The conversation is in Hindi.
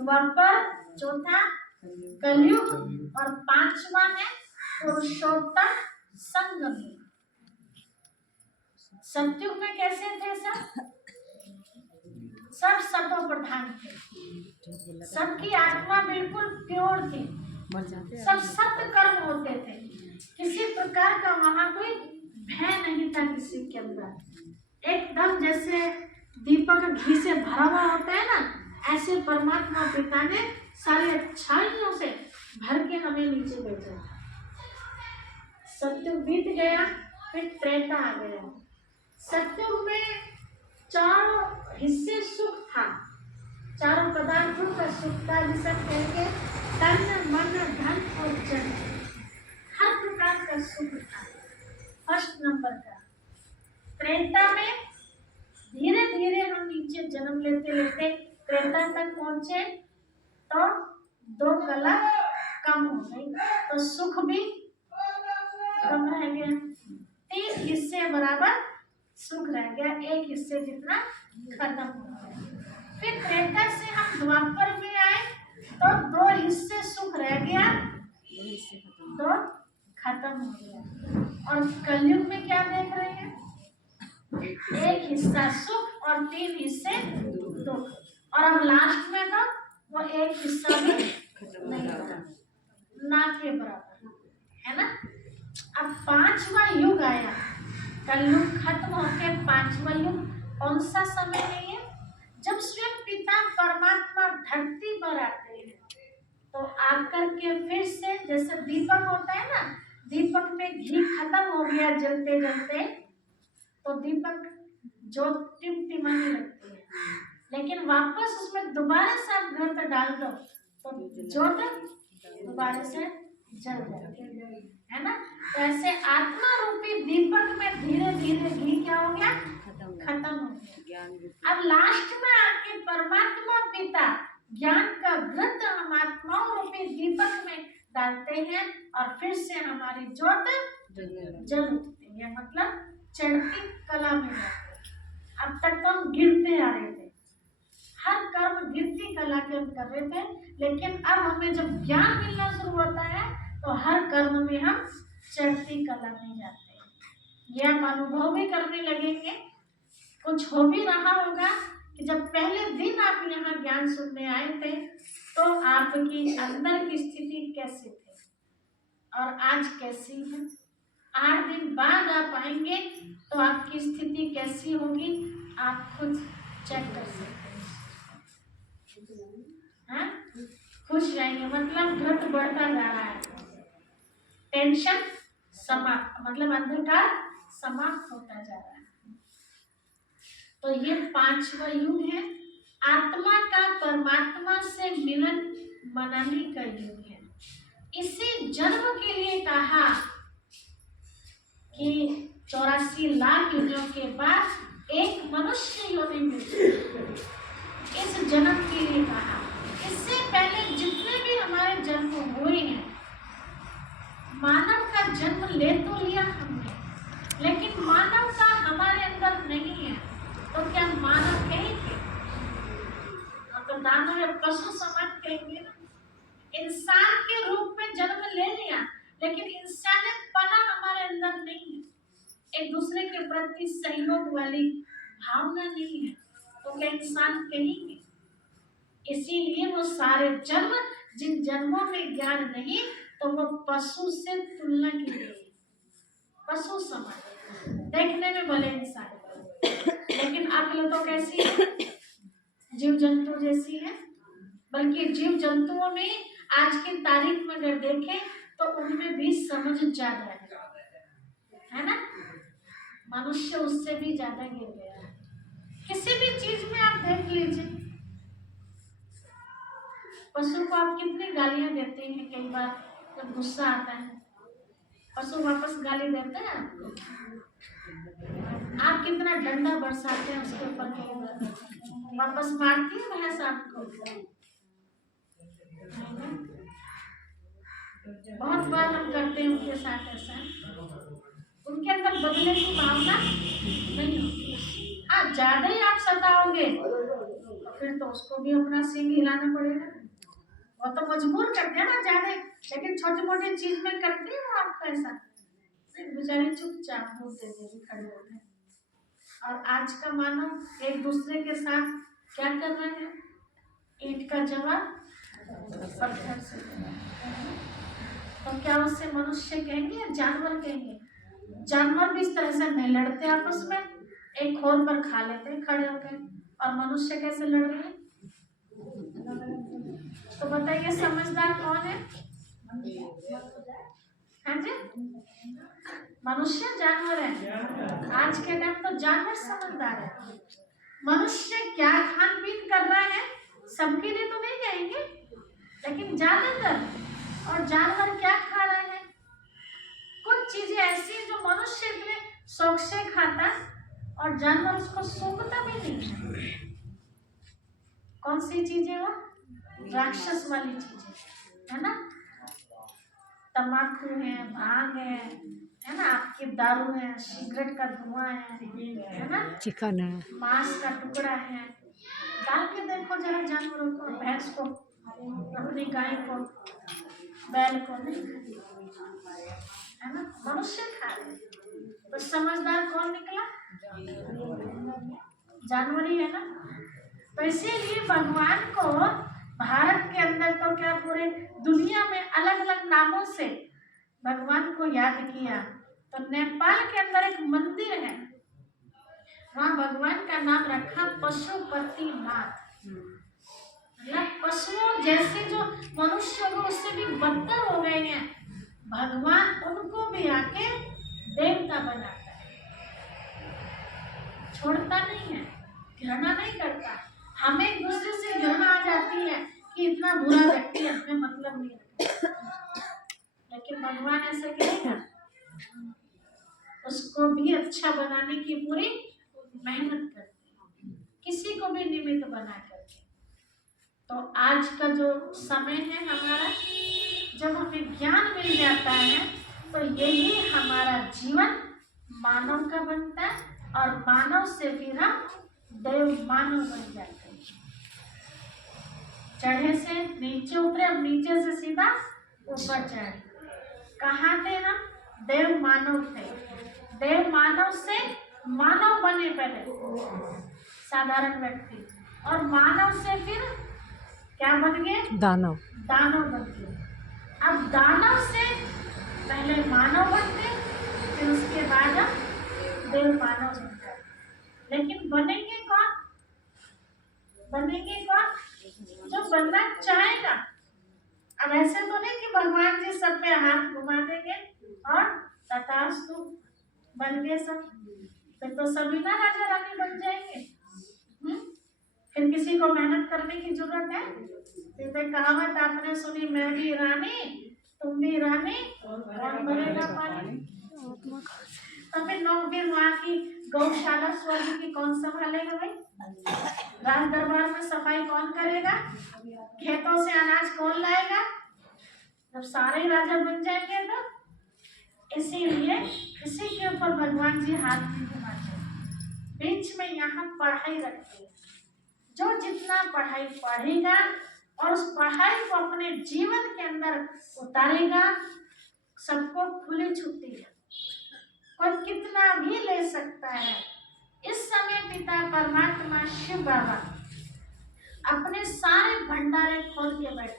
द्वापर, चौथा कलयुग और पांचवा है पुरुषोत्तम संगम। सतयुग में कैसे थे सब सतो प्रधान थे, सबकी आत्मा बिल्कुल प्योर थी, सब सत्य कर्म होते थे, किसी प्रकार का वहां कोई भय नहीं था किसी के अंदर। एकदम जैसे दीपक घी से भरा हुआ होता है ना, ऐसे परमात्मा पिता ने सारी अच्छाइयों से भर के हमें नीचे भेजा। सतयुग बीत गया, फिर त्रेता आ गया। सतयुग में चारों हिस्से सुख था, चारों पदार्थों का सुख था, जिसे कहेंगे तन मन धन और जन, हर प्रकार का सुख था। फर्स्ट नंबर का। त्रेता में धीरे धीरे हम नीचे जन्म लेते लेते त्रेता तक पहुंचे तो दो कला कम हो गई, तो सुख भी कम रह गया, 3 हिस्से बराबर सुख रह गया, 1 हिस्से जितना खत्म हो गया। फिर त्रेता से हम द्वापर में आए तो 2 हिस्से सुख रह गया, 2 खत्म हो गया। और कलयुग में क्या देख रहे हैं? 1 हिस्सा सुख और 3 हिस्से दुख। और अब लास्ट में तो वो 1 हिस्सा भी नहीं होगा, ना के बराबर, है ना। अब 5वां युग आया, कलयुग खत्म होकर 5वां युग। कौन सा समय नहीं है? जब स्वयं पिता परमात्मा धरती पर आते हैं, तो आकर के फिर से जैसे दीपक होता है ना, दीपक में घी खत्म हो गया जलते जलते, तो दीपक ज्योत टिमटिमाने लगती है, लेकिन वापस उसमें दोबारा से आप घृत डाल दो तो ज्योत दोबारा से जल जाती है ना। तो ऐसे आत्मा रूपी दीपक में धीरे धीरे घी क्या हो गया? खत्म हो गया। अब लास्ट में आके परमात्मा पिता ज्ञान का घृत हम आत्माओं रूपी दीपक में डालते हैं और फिर से हमारी ज्योत जल उठती है, मतलब चढ़ती कला में जाते। अब तक तो हम गिरते आ रहे थे, हर कर्म गिरती कला के हम कर रहे थे, लेकिन अब हमें जब ज्ञान मिलना शुरू होता है तो हर कर्म में हम चढ़ती कला में जाते हैं। ये हम अनुभव भी करने लगेंगे। कुछ हो भी रहा होगा कि जब पहले दिन आप यहाँ ज्ञान सुनने आए थे तो आपकी अंदर की स्थिति कैसी थी और आज कैसी है। 8 दिन बाद आप आएंगे तो आपकी स्थिति कैसी होगी, आप खुद चेक कर सकते हैं। खुश रहेंगे, मतलब घृत बढ़ता जा रहा है, टेंशन समाप्त, मतलब अंधकार समाप्त होता जा रहा है। तो ये 5वां युग है, आत्मा का परमात्मा से मिलन मनाने का युग है। इसी जन्म के लिए कहा कि 84 लाख युगों के बाद एक मनुष्य योनि मिलती, इस जन्म के लिए कहा। इससे पहले जितने भी हमारे जन्म हुए हैं, मानव का जन्म ले तो लिया हमने, लेकिन मानव का हमारे अंदर नहीं है, तो क्या मानव कहेंगे? तो दानव या पशु समाज कहेंगे ना। इंसान के रूप में जन्म ले लिया, लेकिन इंसानियत पना हमारे अंदर नहीं है, एक दूसरे के प्रति सहयोग वाली भावना नहीं है, तो क्या इंसान कहेंगे? इसीलिए वो सारे जन्म, जिन जन्मों में ज्ञान नहीं, तो वो पशु से तुलना की गई, पशु समाज, देखने में भले इंसान लेकिन अक्ल तो कैसी है? जीव जंतु जैसी है। बल्कि जीव जंतुओं में आज की तारीख में अगर देखें तो उनमें भी समझ ज्यादा है ना। मनुष्य उससे भी ज्यादा गिर गया है। किसी भी चीज में आप देख लीजिए, पशु को आप कितनी गालियां देते हैं, कई बार जब गुस्सा आता है पशु वापस गाली देते हैं आपको। आप कितना डंडा बरसाते हैं उसके ऊपर, वापस मारती है भैंस आपको। बहुत बार हम करते हैं उनके साथ ऐसा, उनके अंदर बदले की भावना नहीं होती। हाँ, ज्यादा ही आप सताओगे फिर तो उसको भी अपना सींग हिलाना पड़ेगा। वो तो मजबूर करते हैं ना ज्यादा, लेकिन छोटी मोटी चीज में करती है वो आपका ऐसा, बेचारी चुपचाप मुंह दे देगी, खड़े होते हैं। और आज का मानव एक दूसरे के साथ क्या कर रहे हैं, ईंट का जवाब पत्थर से दे रहे हैं। तो क्या उससे मनुष्य कहेंगे या जानवर कहेंगे? जानवर भी इस तरह से नहीं लड़ते आपस में, एक खोर पर खा लेते हैं खड़े होकर, और मनुष्य कैसे लड़ रहे हैं? तो बताइए समझदार कौन है? हाँ जी, मनुष्य जानवर है? आज के टाइम तो जानवर समझदार है। मनुष्य क्या खान पीन कर रहा है सबके लिए तो नहीं कहेंगे, लेकिन ज्यादातर, और जानवर क्या खा रहे हैं? कुछ चीजें ऐसी हैं जो मनुष्य इतने शौक से खाता और जानवर उसको सूंघता भी नहीं। कौन सी चीजें वो? राक्षस वाली चीजें है ना, तम्बाकू है, भांग है ना, आपकी दारू है, सिगरेट का धुआं है ना, चिकन है, मांस का टुकड़ा है। डाल के देखो जरा जानवरों को, भैंस को, अपनी गाय को, बैल को, नहीं है ना, मनुष्य खा रहे। तो समझदार कौन निकला? जानवर ही है ना। तो इसीलिए भगवान को भारत के अंदर तो क्या पूरे दुनिया में अलग अलग नामों से भगवान को याद किया। तो नेपाल के अंदर एक मंदिर है, वहाँ भगवान का नाम रखा पशुपतिनाथ। मतलब पशुओं जैसे जो मनुष्य हो उससे भी बदतर हो गए हैं, भगवान उनको भी आके देवता बनाता है, छोड़ता नहीं है, घृणा नहीं करता। हमें एक दूसरे से घृणा आ जाती है कि इतना बुरा व्यक्ति है, हमें मतलब नहीं रखता, लेकिन भगवान ऐसे कहेगा, उसको भी अच्छा बनाने की पूरी मेहनत करते हैं, किसी को भी निमित्त बना करके। तो आज का जो समय है हमारा, जब हमें ज्ञान मिल जाता है तो यही हमारा जीवन मानव का बनता है, और मानव से फिर हम देव मानव बन जाते हैं। चढ़े से नीचे उतरे, अब नीचे से सीधा ऊपर चढ़े। कहाँ थे हम? देव मानव थे। देव मानव से मानव बने पहले, साधारण व्यक्ति, और मानव से फिर क्या बन गए? दानव। दानव बन गए। अब दानव से पहले मानव बनते, फिर उसके बाद हम देव मानव बन जाते। लेकिन बनेंगे कौन? बनेंगे कौन? जो बनना चाहेगा। अब ऐसे तो नहीं कि भगवान जी सब पे हाथ घुमा देंगे और तथास्तु बन गए सब, फिर तो सभी ना राजा रानी बन जाएंगे। फिर किसी को मेहनत करने की जरूरत है? फिर कहावत आपने सुनी, मैं भी रानी तुम भी रानी, कौन भरेगा पानी? तो फिर वहाँ की गौशाला स्वर्ग की कौन संभालेगा भाई? राज दरबार में सफाई कौन करेगा? खेतों से अनाज कौन लाएगा? जब सारे राजा बन जाएंगे तो इसीलिए किसी के ऊपर भगवान जी हाथ नहीं घुमाते। बीच में यहाँ पढ़ाई रखते हैं, जो जितना पढ़ाई पढ़ेगा और उस पढ़ाई को अपने जीवन के अंदर उतारेगा, सबको खुली छुट्टी है, कोई कितना भी ले सकता है। इस समय पिता परमात्मा शिव बाबा अपने सारे भंडारे खोल के बैठे।